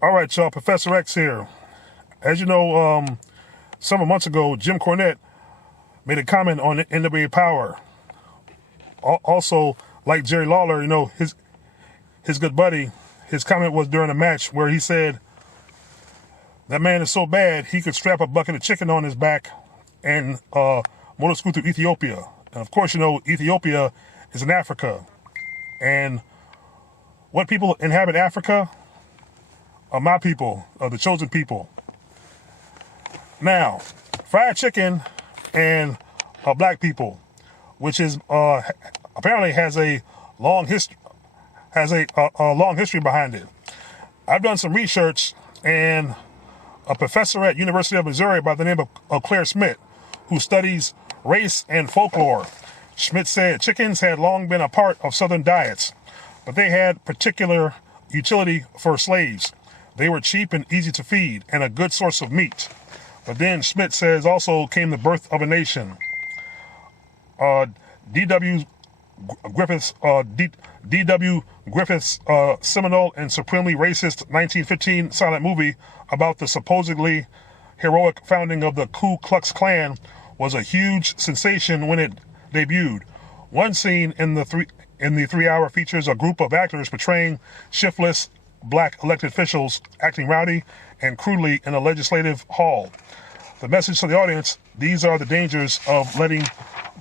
All right, y'all. Professor X here. As you know, several months ago, Jim Cornette made a comment on NWA Powrrrr. Also, like Jerry Lawler, his good buddy, his comment was during a match where he said, that man is so bad, he could strap a bucket of chicken on his back and motor scooter through Ethiopia. And of course, Ethiopia is in Africa. And what people inhabit Africa are my people, the chosen people. Now, fried chicken and black people, which is apparently has a long history, a long history behind it. I've done some research, and a professor at University of Missouri by the name of Claire Schmidt, who studies race and folklore. Schmidt said chickens had long been a part of Southern diets, but they had particular utility for slaves. They were cheap and easy to feed and a good source of meat. But then Schmidt says also came the birth of a nation. D.W. Griffith's seminal and supremely racist 1915 silent movie about the supposedly heroic founding of the Ku Klux Klan was a huge sensation when it debuted. One scene in the 3-hour features a group of actors portraying shiftless black elected officials acting rowdy and crudely in a legislative hall. The message to the audience: these are the dangers of letting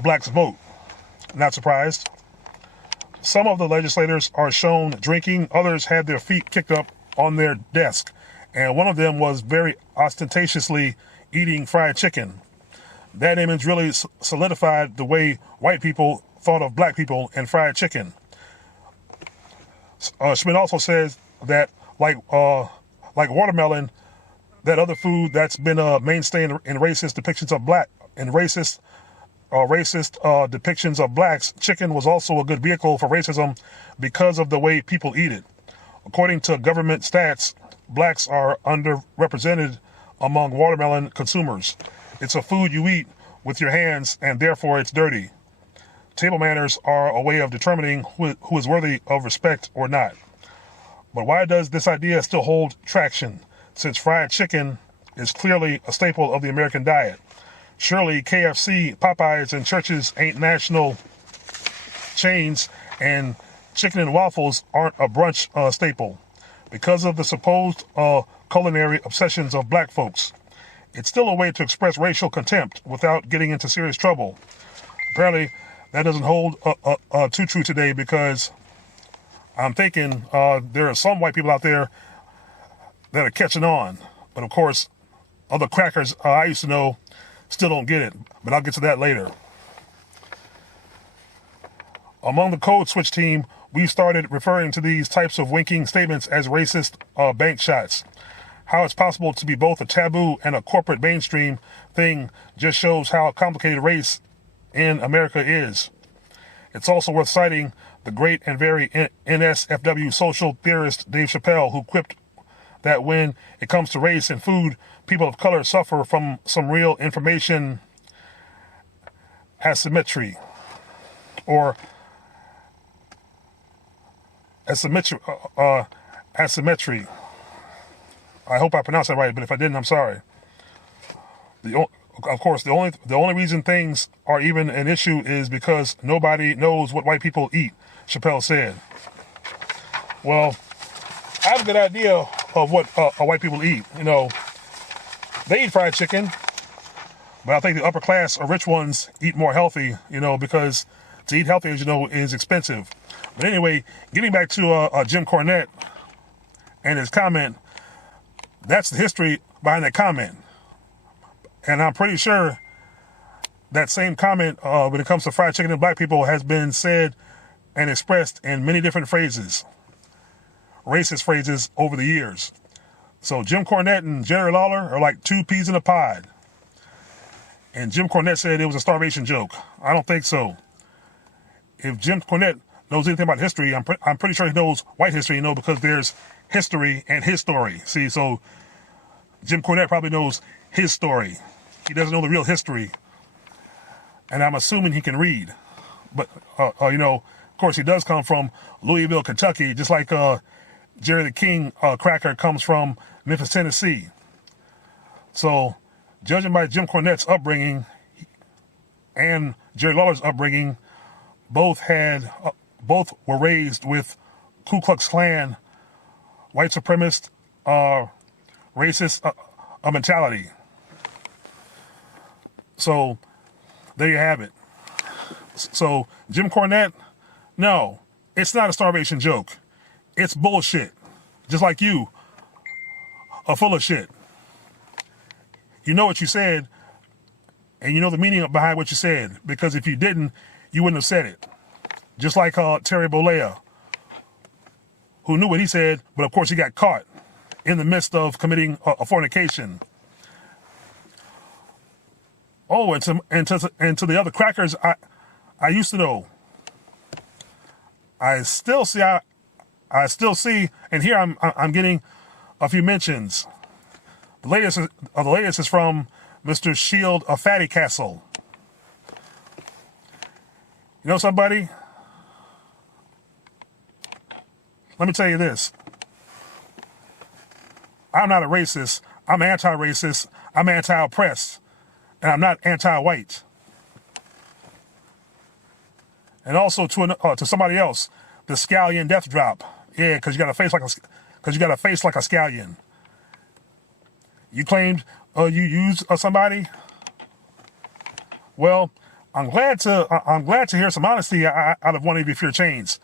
blacks vote. Not surprised. Some of the legislators are shown drinking, others had their feet kicked up on their desk, and one of them was very ostentatiously eating fried chicken. That image really solidified the way white people thought of black people and fried chicken. Schmidt also says that, like watermelon, that other food that's been a mainstay in racist depictions of depictions of blacks, chicken was also a good vehicle for racism because of the way people eat it. According to government stats, blacks are underrepresented among watermelon consumers. It's a food you eat with your hands, and therefore it's dirty. Table manners are a way of determining who is worthy of respect or not. But why does this idea still hold traction, since fried chicken is clearly a staple of the American diet? Surely KFC, Popeyes, and Church's ain't national chains, and chicken and waffles aren't a brunch staple. Because of the supposed culinary obsessions of black folks, it's still a way to express racial contempt without getting into serious trouble. Apparently, that doesn't hold too true today, because I'm thinking there are some white people out there that are catching on. But of course, other crackers I used to know still don't get it, but I'll get to that later. Among the Code Switch team, we started referring to these types of winking statements as racist bank shots. How it's possible to be both a taboo and a corporate mainstream thing just shows how complicated race in America is. It's also worth citing the great and very NSFW social theorist Dave Chappelle, who quipped that when it comes to race and food, people of color suffer from some real information asymmetry, or asymmetry. I hope I pronounced that right, but if I didn't, I'm sorry. Of course, the only reason things are even an issue is because nobody knows what white people eat, Chappelle said. Well, I have a good idea of what white people eat. They eat fried chicken, but I think the upper class or rich ones eat more healthy, because to eat healthy, as you know, is expensive. But anyway, getting back to Jim Cornette and his comment, that's the history behind that comment. And I'm pretty sure that same comment when it comes to fried chicken and black people has been said and expressed in many different phrases, racist phrases over the years. So Jim Cornette and Jerry Lawler are like two peas in a pod. And Jim Cornette said it was a starvation joke. I don't think so. If Jim Cornette knows anything about history, I'm pretty sure he knows white history, because there's history and his story. See, so Jim Cornette probably knows his story. He doesn't know the real history. And I'm assuming he can read. But, of course, he does come from Louisville, Kentucky, just like Jerry the King Cracker comes from Memphis, Tennessee. So, judging by Jim Cornette's upbringing and Jerry Lawler's upbringing, both were raised with Ku Klux Klan, white supremacist, racist mentality. So, there you have it. So, Jim Cornette, no, it's not a starvation joke. It's bullshit. Just like you are full of shit. You know what you said, and you know the meaning behind what you said, because if you didn't, you wouldn't have said it. Just like Terry Bollea, who knew what he said, but of course he got caught in the midst of committing a fornication. Oh, and to the other crackers, I used to know. I still see, and here I'm getting a few mentions. The latest is from Mr. Shield of Fatty Castle. You know somebody? Let me tell you this. I'm not a racist. I'm anti-racist. I'm anti-oppressed. And I'm not anti-white. And also to somebody else, the scallion death drop. Yeah, because you got a face like a scallion. You claimed you used somebody. Well, I'm glad to hear some honesty out of one of your chains.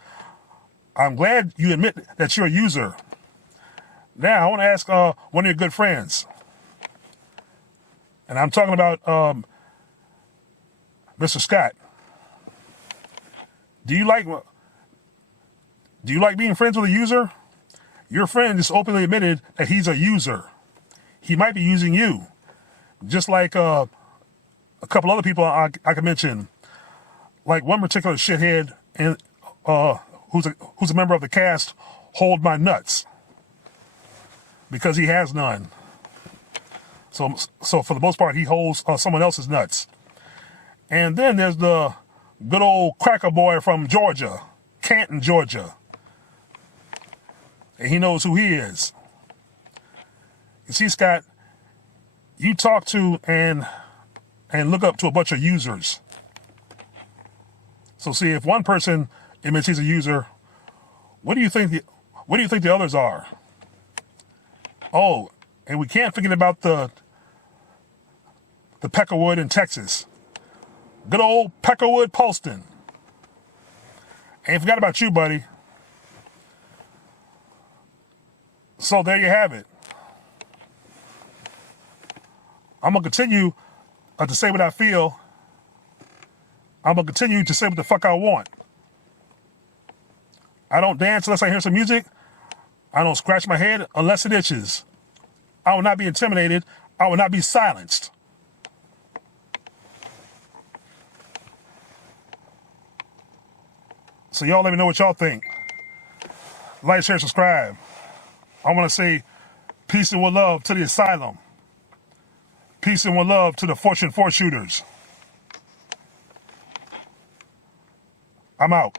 I'm glad you admit that you're a user. Now I want to ask one of your good friends, and I'm talking about Mr. Scott. Do you like being friends with a user? Your friend just openly admitted that he's a user. He might be using you, just like a couple other people I could mention, like one particular shithead and who's a member of the cast, Hold My Nuts, because he has none. So for the most part, he holds someone else's nuts. And then there's the good old cracker boy from Georgia, Canton, Georgia. And he knows who he is. You see, Scott, you talk to and look up to a bunch of users. So see, if one person admits he's a user, what do you think the others are? Oh, and we can't forget about the Peckerwood in Texas. Good old Peckerwood Polston. Ain't forgot about you, buddy. So there you have it. I'm going to continue to say what I feel. I'm going to continue to say what the fuck I want. I don't dance unless I hear some music. I don't scratch my head unless it itches. I will not be intimidated. I will not be silenced. So y'all let me know what y'all think. Like, share, subscribe. I want to say peace and one love to the asylum. Peace and one love to the Fortune 4 shooters. I'm out.